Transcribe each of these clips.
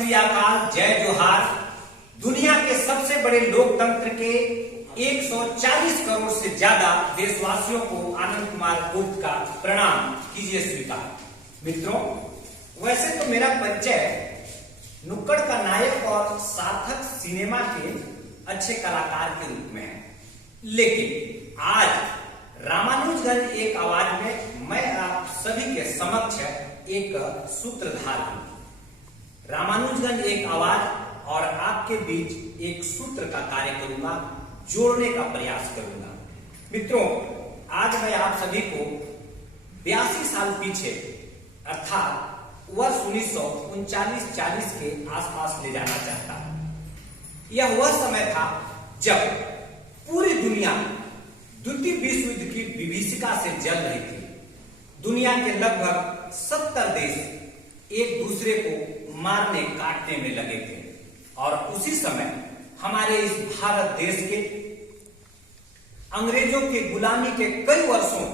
श्री अकाल, जय जोहार। दुनिया के सबसे बड़े लोकतंत्र के 140 करोड़ से ज्यादा देशवासियों को आनंद कुमार गुप्त का प्रणाम कीजिए स्वीकार। मित्रों, वैसे तो मेरा परिचय नुक्कड़ का नायक और सार्थक सिनेमा के अच्छे कलाकार के रूप में है, लेकिन आज रामानुजगंज एक आवाज में मैं आप सभी के समक्ष एक सूत्रधार हूं। रामानुजगंज एक आवाज और आपके बीच एक सूत्र का कार्य करूंगा, जोड़ने का प्रयास करूंगा। मित्रों, आज मैं आप सभी को 82 साल पीछे अर्थात वर्ष 1939-40 के आसपास ले जाना चाहता हूं। यह वह समय था जब पूरी दुनिया द्वितीय विश्व युद्ध की विभीषिका से जल रही थी। दुनिया के लगभग 70 देश एक दूसरे को मारने काटने में लगे थे और उसी समय हमारे इस भारत देश के अंग्रेजों के गुलामी के कई वर्षों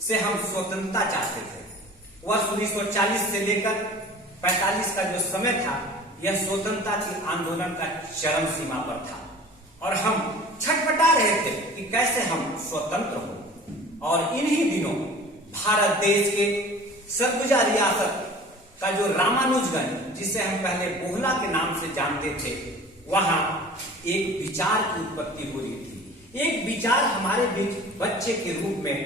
से हम स्वतंत्रता चाहते थे। वर्ष 1940 से लेकर 45 का जो समय था, यह स्वतंत्रता के आंदोलन का चरम सीमा पर था और हम छटपटा रहे थे कि कैसे हम स्वतंत्र हों। और इन्हीं दिनों भारत देश के सरगुजा रियासत का जो रामानुजगंज, जिसे हम पहले बोहला के नाम से जानते थे, वहां एक विचार की उत्पत्ति हो रही थी। एक विचार हमारे बीच बच्चे के रूप में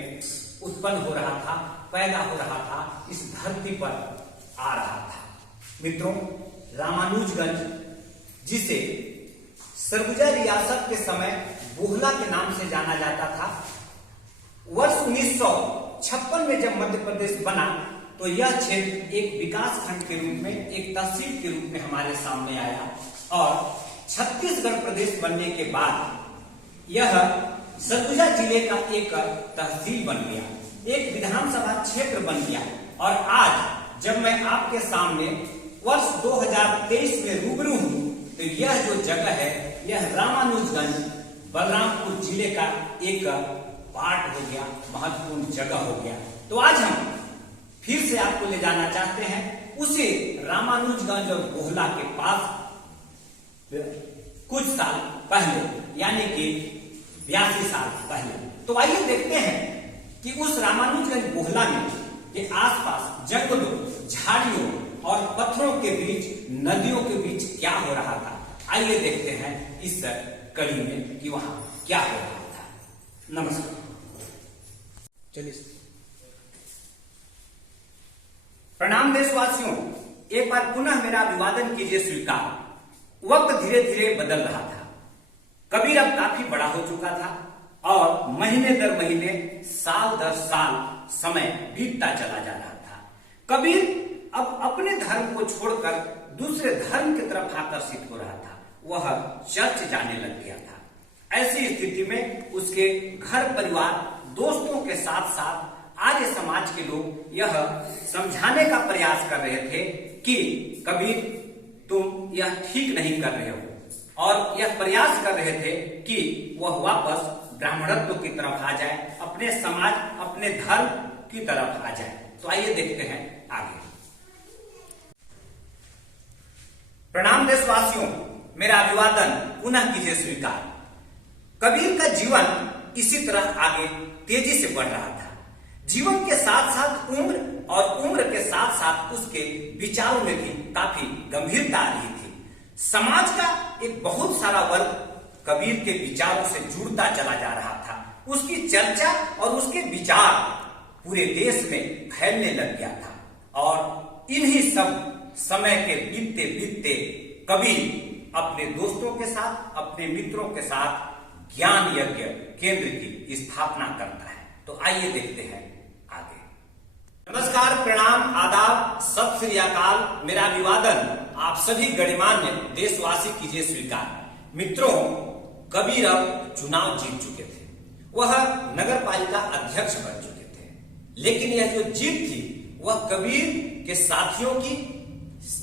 उत्पन्न हो रहा था, पैदा हो रहा था, इस धरती पर आ रहा था। मित्रों, रामानुजगंज, जिसे सरगुजा रियासत के समय बोहला के नाम से जाना जाता था, वर्ष 1956 में जब मध्य प्रदेश बना तो यह क्षेत्र एक विकास खंड के रूप में, एक तहसील के रूप में हमारे सामने आया और छत्तीसगढ़ प्रदेश बनने के बाद यह सरगुजा जिले का एक तहसील बन गया, एक विधानसभा क्षेत्र बन गया। और आज जब मैं आपके सामने वर्ष 2023 में रूबरू हूं, तो यह जो जगह है, यह रामानुजगंज बलरामपुर जिले का एक पार्ट हो गया, महत्वपूर्ण जगह हो गया। तो आज हम फिर से आपको ले जाना चाहते हैं उसी रामानुजगंज और बोहला के पास कुछ साल पहले, यानी कि 82 साल पहले। तो आइए देखते हैं कि उस रामानुजगंज बोहला में के आसपास जंगलों, झाड़ियों और पत्थरों के बीच, नदियों के बीच क्या हो रहा था। आइए देखते हैं इस कड़ी में कि वहां क्या हो रहा था। नमस्कार, चलिए। प्रणाम देशवासियों, एक बार पुनः मेरा अभिवादन कीजिए स्वीकार। वक्त धीरे धीरे बदल रहा था। कबीर अब काफी बड़ा हो चुका था और महीने दर महीने, साल दर साल समय बीतता चला जा रहा था। कबीर अब अपने धर्म को छोड़कर दूसरे धर्म की तरफ आकर्षित हो रहा था। वह चर्च जाने लग गया था। ऐसी स्थिति में उसके घर परिवार, दोस्तों के साथ साथ आर्य समाज के लोग यह समझाने का प्रयास कर रहे थे कि कबीर, तुम यह ठीक नहीं कर रहे हो, और यह प्रयास कर रहे थे कि वह वापस ब्राह्मणत्व की तरफ आ जाए, अपने समाज, अपने धर्म की तरफ आ जाए। तो आइए देखते हैं आगे। प्रणाम देशवासियों, मेरा अभिवादन पुनः कीजिए स्वीकार। कबीर का जीवन इसी तरह आगे तेजी से बढ़ रहा था। जीवन के साथ साथ उम्र और उम्र के साथ साथ उसके विचारों में भी काफी गंभीरता आ रही थी। समाज का एक बहुत सारा वर्ग कबीर के विचारों से जुड़ता चला जा रहा था। उसकी चर्चा और उसके विचार पूरे देश में फैलने लग गया था और इन्हीं सब समय के बीतते बीतते कबीर अपने दोस्तों के साथ, अपने मित्रों के साथ ज्ञान यज्ञ केंद्र की स्थापना करता है। तो आइए देखते हैं आगे। नमस्कार, प्रणाम, आदाब, सत श्री अकाल, मेरा अभिवादन आप सभी गणमान्य देशवासी कीजिए स्वीकार। मित्रों, कबीर अब चुनाव जीत चुके थे। वह नगर पालिका अध्यक्ष बन चुके थे, लेकिन यह जो जीत थी वह कबीर के साथियों की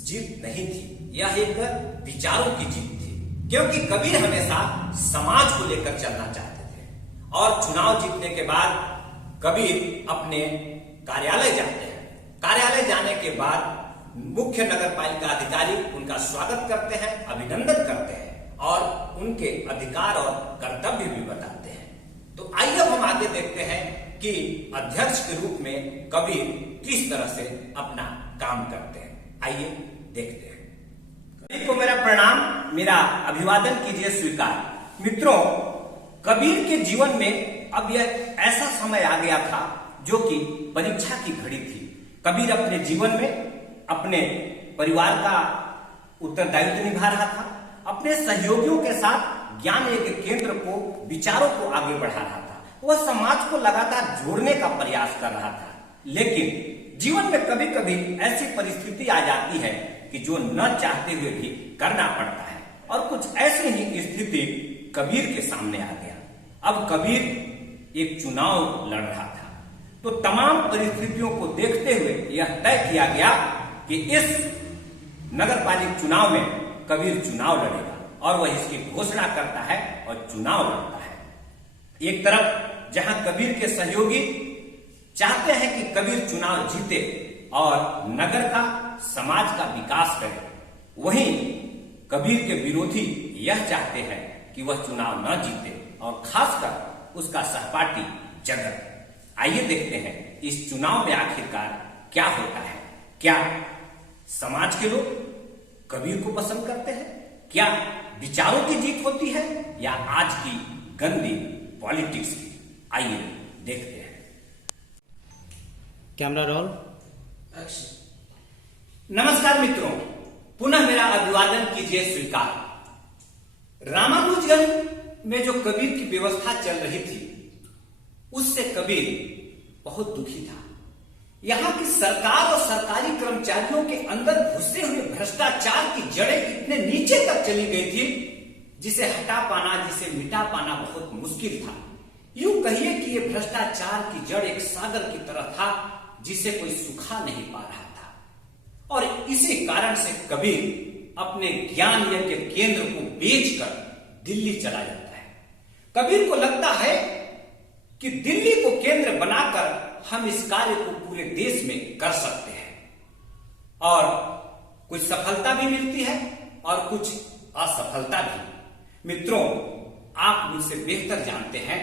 जीत नहीं थी, यह एक विचारों की जीत थी। क्योंकि कबीर हमेशा समाज को लेकर चलना चाहते थे और चुनाव जीतने के बाद कबीर अपने कार्यालय जाते हैं। कार्यालय जाने के बाद मुख्य नगर पालिका अधिकारी उनका स्वागत करते हैं, अभिनंदन करते हैं और उनके अधिकार और कर्तव्य भी बताते हैं। तो आइए हम आगे देखते हैं कि अध्यक्ष के रूप में कबीर किस तरह से अपना काम करते हैं। आइए देखते हैं। कबीर को मेरा प्रणाम, मेरा अभिवादन कीजिए स्वीकार। मित्रों, कबीर के जीवन में अब यह ऐसा समय आ गया था जो कि परीक्षा की घड़ी थी। कबीर अपने जीवन में अपने परिवार का उत्तरदायित्व निभा रहा था, अपने सहयोगियों के साथ ज्ञान यज्ञ केंद्र को, विचारों को आगे बढ़ा रहा था। वह समाज को लगातार जोड़ने का प्रयास कर रहा था। लेकिन जीवन में कभी कभी ऐसी परिस्थिति आ जाती है कि जो न चाहते हुए भी करना पड़ता है, और कुछ ऐसी ही स्थिति कबीर के सामने आ गया। अब कबीर एक चुनाव लड़ रहा था, तो तमाम परिस्थितियों को देखते हुए यह तय किया गया कि इस नगरपालिका चुनाव में कबीर चुनाव लड़ेगा, और वह इसकी घोषणा करता है और चुनाव लड़ता है। एक तरफ जहां कबीर के सहयोगी चाहते हैं कि कबीर चुनाव जीते और नगर का, समाज का विकास करे, वहीं कबीर के विरोधी यह चाहते हैं कि वह चुनाव न जीते और खासकर उसका सहपाठी जगत। आइए देखते हैं इस चुनाव में आखिरकार क्या होता है। क्या समाज के लोग कबीर को पसंद करते हैं? क्या विचारों की जीत होती है या आज की गंदी पॉलिटिक्स की? आइए देखते हैं। Camera roll. नमस्कार मित्रों, पुनः मेरा अभिवादन कीजिए स्वीकार। रामानुजगंज में जो कबीर की व्यवस्था चल रही थी, उससे कबीर बहुत दुखी था। यहां की सरकार और सरकारी कर्मचारियों के अंदर घुसे हुए भ्रष्टाचार की जड़ें इतने नीचे तक चली गई थी, जिसे हटा पाना, जिसे मिटा पाना बहुत मुश्किल था। यूं कहिए कि यह भ्रष्टाचार की जड़ एक सागर की तरह था, जिसे कोई सुखा नहीं पा रहा था। और इसी कारण से कबीर अपने ज्ञान यज्ञ केंद्र को बेचकर दिल्ली चला जाता है। कबीर को लगता है कि दिल्ली को केंद्र बनाकर हम इस कार्य को पूरे देश में कर सकते हैं, और कुछ सफलता भी मिलती है और कुछ असफलता भी। मित्रों, आप मुझसे बेहतर जानते हैं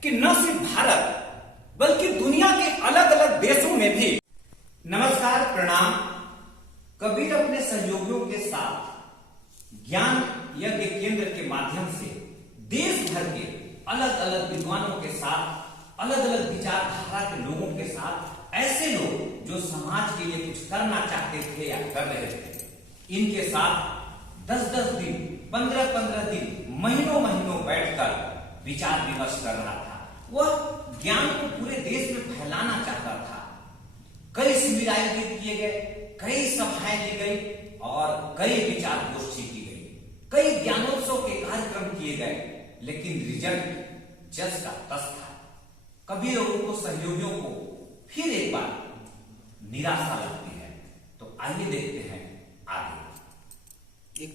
कि न सिर्फ भारत बल्कि दुनिया के अलग अलग देशों में भी, नमस्कार प्रणाम, कबीर अपने सहयोगियों के साथ ज्ञान यज्ञ केंद्र के माध्यम से देश भर के अलग अलग विद्वानों के साथ, अलग अलग विचारधारा के लोगों के साथ, ऐसे लोग जो समाज के लिए कुछ करना चाहते थे या कर रहे थे, इनके साथ 10-10 दिन, 15-15 दिन, महीनों महीनों बैठकर विचार विमर्श कर रहा था। वह ज्ञान को पूरे देश में फैलाना चाहता था। कई शिविर आयोजित किए गए, कई सभाएं की गई और कई विचार गोष्ठी की गई, कई ज्ञानोत्सव के कार्यक्रम किए गए, लेकिन रिजल्ट जस का तस था। कबीर और उनको सहयोगियों को फिर एक बार निराशा लगती है। तो आइए देखते हैं आगे।